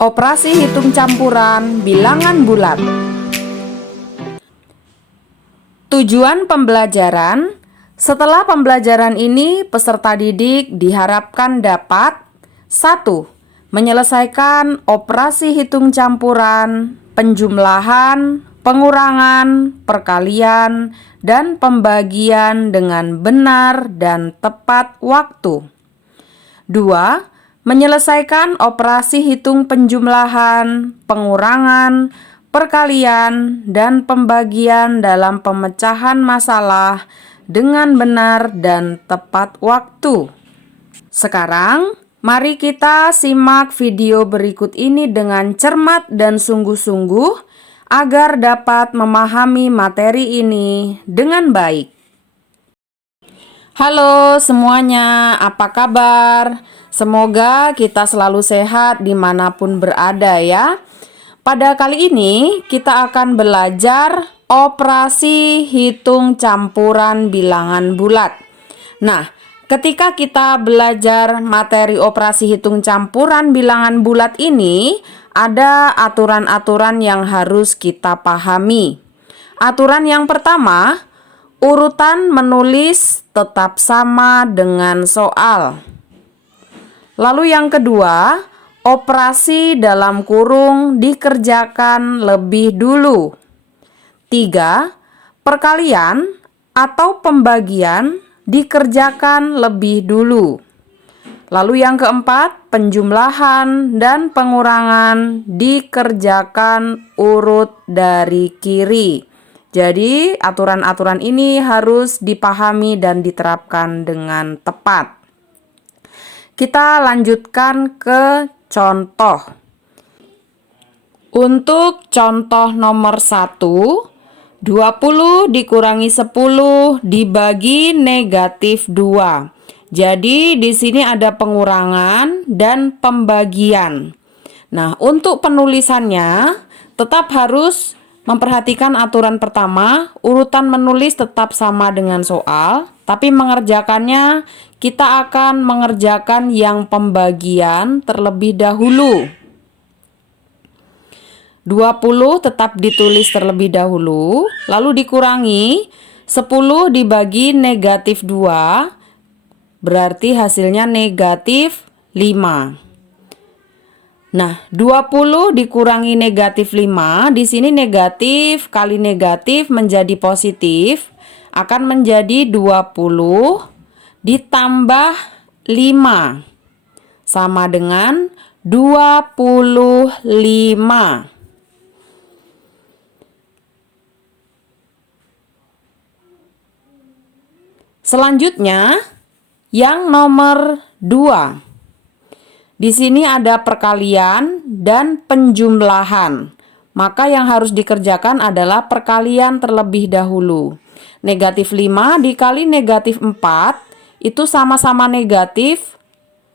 Operasi hitung campuran bilangan bulat. Tujuan pembelajaran. Setelah pembelajaran ini, peserta didik diharapkan dapat 1. Menyelesaikan operasi hitung campuran, penjumlahan, pengurangan, perkalian, dan pembagian dengan benar dan tepat waktu. 2. Menyelesaikan operasi hitung penjumlahan, pengurangan, perkalian, dan pembagian dalam pemecahan masalah dengan benar dan tepat waktu. Sekarang, mari kita simak video berikut ini dengan cermat dan sungguh-sungguh agar dapat memahami materi ini dengan baik. Halo semuanya, apa kabar? Semoga kita selalu sehat dimanapun berada ya. Pada kali ini kita akan belajar operasi hitung campuran bilangan bulat. Nah, ketika kita belajar materi operasi hitung campuran bilangan bulat ini, ada aturan-aturan yang harus kita pahami. Aturan yang pertama, urutan menulis tetap sama dengan soal. Lalu yang kedua, operasi dalam kurung dikerjakan lebih dulu. 3. Perkalian atau pembagian dikerjakan lebih dulu. Lalu yang keempat, penjumlahan dan pengurangan dikerjakan urut dari kiri. Jadi, aturan-aturan ini harus dipahami dan diterapkan dengan tepat. Kita lanjutkan ke contoh. Untuk contoh nomor 1, 20 dikurangi 10 dibagi negatif 2. Jadi, di sini ada pengurangan dan pembagian. Nah, untuk penulisannya tetap harus memperhatikan aturan pertama, urutan menulis tetap sama dengan soal, tapi mengerjakannya kita akan mengerjakan yang pembagian terlebih dahulu. 20 tetap ditulis terlebih dahulu, lalu dikurangi 10 dibagi negatif 2, berarti hasilnya negatif 5. Nah, 20 dikurangi negatif 5, di sini negatif kali negatif menjadi positif, akan menjadi 20 ditambah 5, sama dengan 25. Selanjutnya, yang nomor 2. Di sini ada perkalian dan penjumlahan. Maka yang harus dikerjakan adalah perkalian terlebih dahulu. Negatif 5 dikali negatif 4 itu sama-sama negatif.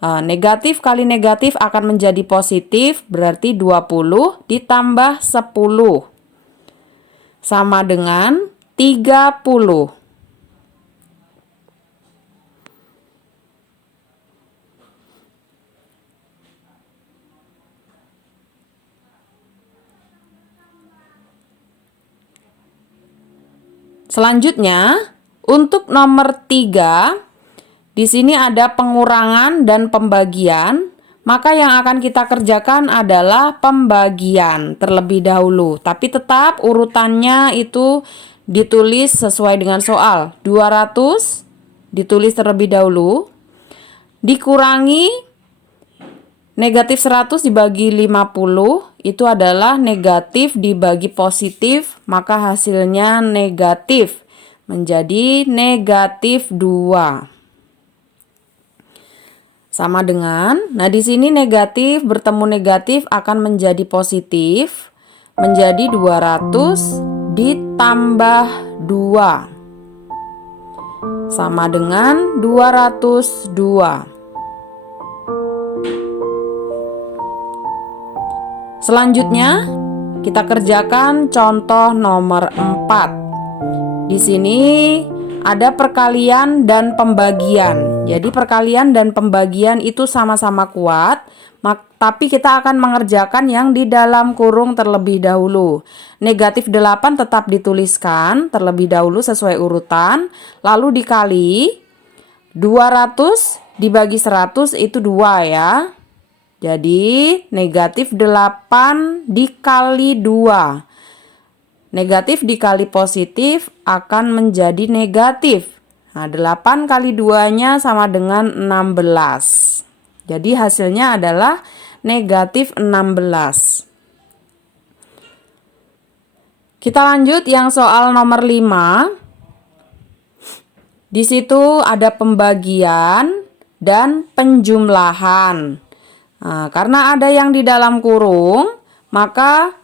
Negatif kali negatif akan menjadi positif, berarti 20 ditambah 10. Sama dengan 30. Selanjutnya, untuk nomor 3, di sini ada pengurangan dan pembagian. Maka yang akan kita kerjakan adalah pembagian terlebih dahulu. Tapi tetap urutannya itu ditulis sesuai dengan soal. 200 ditulis terlebih dahulu. Dikurangi negatif 100 dibagi 50 itu adalah negatif dibagi positif, maka hasilnya negatif, menjadi negatif 2. Sama dengan, nah di sini negatif bertemu negatif akan menjadi positif, menjadi 200 ditambah 2. Sama dengan 202. Selanjutnya, kita kerjakan contoh nomor 4. Di sini ada perkalian dan pembagian. Jadi perkalian dan pembagian itu sama-sama kuat, tapi kita akan mengerjakan yang di dalam kurung terlebih dahulu. Negatif 8 tetap dituliskan terlebih dahulu sesuai urutan, lalu dikali 200 dibagi 100 itu 2 ya. Jadi negatif 8 dikali 2. Negatif dikali positif akan menjadi negatif. Nah, 8 kali 2-nya sama dengan 16. Jadi hasilnya adalah negatif 16. Kita lanjut yang soal nomor 5. Di situ ada pembagian dan penjumlahan. Nah, karena ada yang di dalam kurung, maka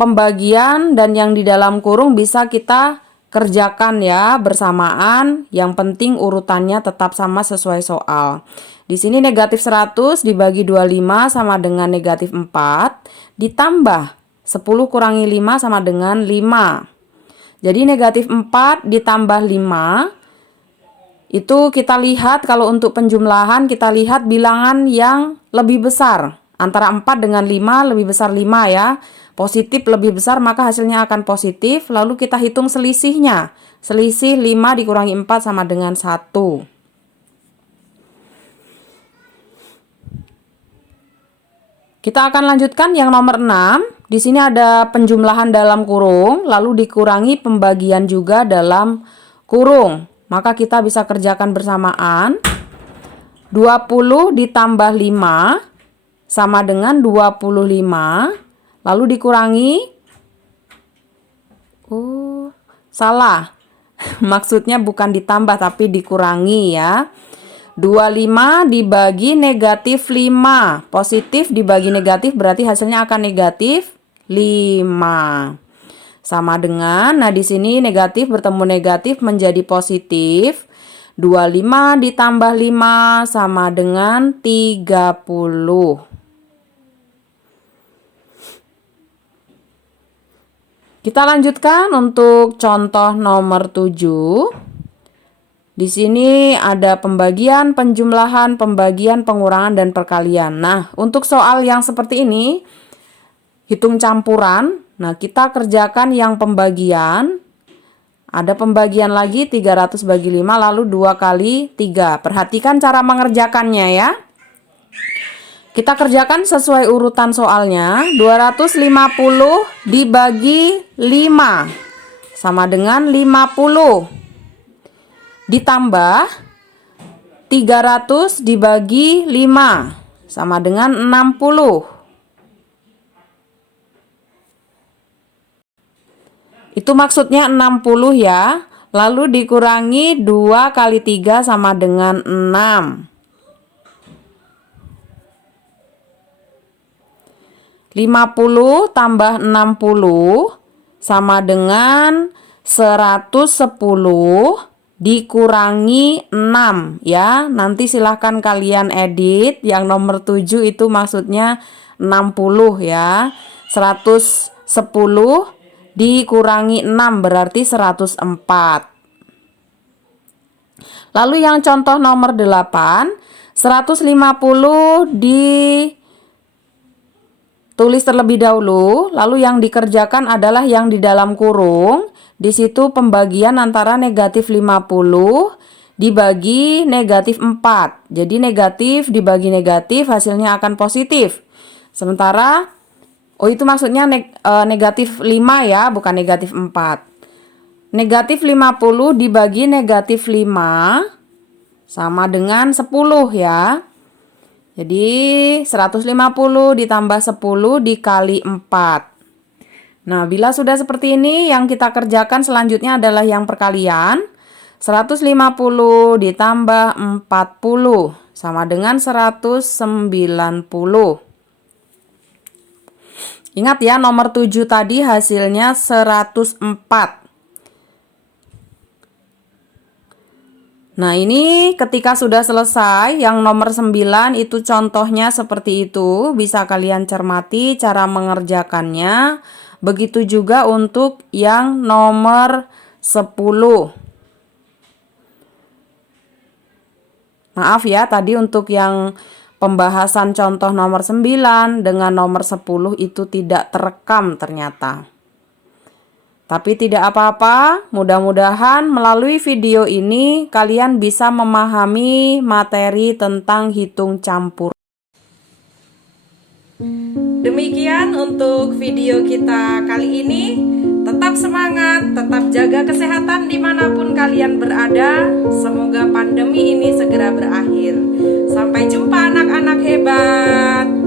pembagian dan yang di dalam kurung bisa kita kerjakan ya bersamaan. Yang penting urutannya tetap sama sesuai soal. Di sini negatif 100 dibagi 25 sama dengan negatif 4 ditambah 10 kurangi 5 sama dengan 5. Jadi negatif 4 ditambah 5 itu kita lihat kalau untuk penjumlahan kita lihat bilangan yang lebih besar. Antara 4 dengan 5 lebih besar 5 ya. Positif lebih besar maka hasilnya akan positif. Lalu kita hitung selisihnya. Selisih 5 dikurangi 4 sama dengan 1. Kita akan lanjutkan yang nomor 6. Di sini ada penjumlahan dalam kurung, lalu dikurangi pembagian juga dalam kurung. Maka kita bisa kerjakan bersamaan. 20 ditambah 5 sama dengan 25. Lalu dikurangi. Salah. Maksudnya bukan ditambah tapi dikurangi ya. 25 dibagi negatif 5. Positif dibagi negatif berarti hasilnya akan negatif 5. Sama dengan, nah di sini negatif bertemu negatif menjadi positif. 25 ditambah 5 sama dengan 30. Kita lanjutkan untuk contoh nomor 7. Di sini ada pembagian, penjumlahan, pembagian, pengurangan, dan perkalian. Nah, untuk soal yang seperti ini, hitung campuran. Nah, kita kerjakan yang pembagian. Ada pembagian lagi 300 bagi 5, lalu 2 kali 3. Perhatikan cara mengerjakannya ya. Kita kerjakan sesuai urutan soalnya. 250 dibagi 5 sama dengan 50. Ditambah 300 dibagi 5 sama dengan 60. Itu maksudnya 60 ya. Lalu dikurangi 2 kali 3 sama dengan 6. 50 tambah 60 sama dengan 110 dikurangi 6 ya. Nanti silahkan kalian edit. Yang nomor 7 itu maksudnya 60 ya. 110 dikurangi 6 berarti 104. Lalu yang contoh nomor 8, 150 tulis terlebih dahulu, lalu yang dikerjakan adalah yang di dalam kurung. Di situ pembagian antara negatif 50 dibagi negatif 4. Jadi negatif dibagi negatif hasilnya akan positif. Sementara, itu maksudnya negatif 5 ya, bukan negatif 4. Negatif 50 dibagi negatif 5 sama dengan 10 ya. Jadi 150 ditambah 10 dikali 4. Nah, bila sudah seperti ini, yang kita kerjakan selanjutnya adalah yang perkalian. 150 ditambah 40 sama dengan 190. Ingat ya, nomor 7 tadi hasilnya 104. Nah, ini ketika sudah selesai, yang nomor 9 itu contohnya seperti itu. Bisa kalian cermati cara mengerjakannya. Begitu juga untuk yang nomor 10. Maaf ya, tadi untuk yang pembahasan contoh nomor 9 dengan nomor 10 itu tidak terekam ternyata. Tapi tidak apa-apa, mudah-mudahan melalui video ini kalian bisa memahami materi tentang hitung campur. Demikian untuk video kita kali ini. Tetap semangat, tetap jaga kesehatan dimanapun kalian berada. Semoga pandemi ini segera berakhir. Sampai jumpa anak-anak hebat.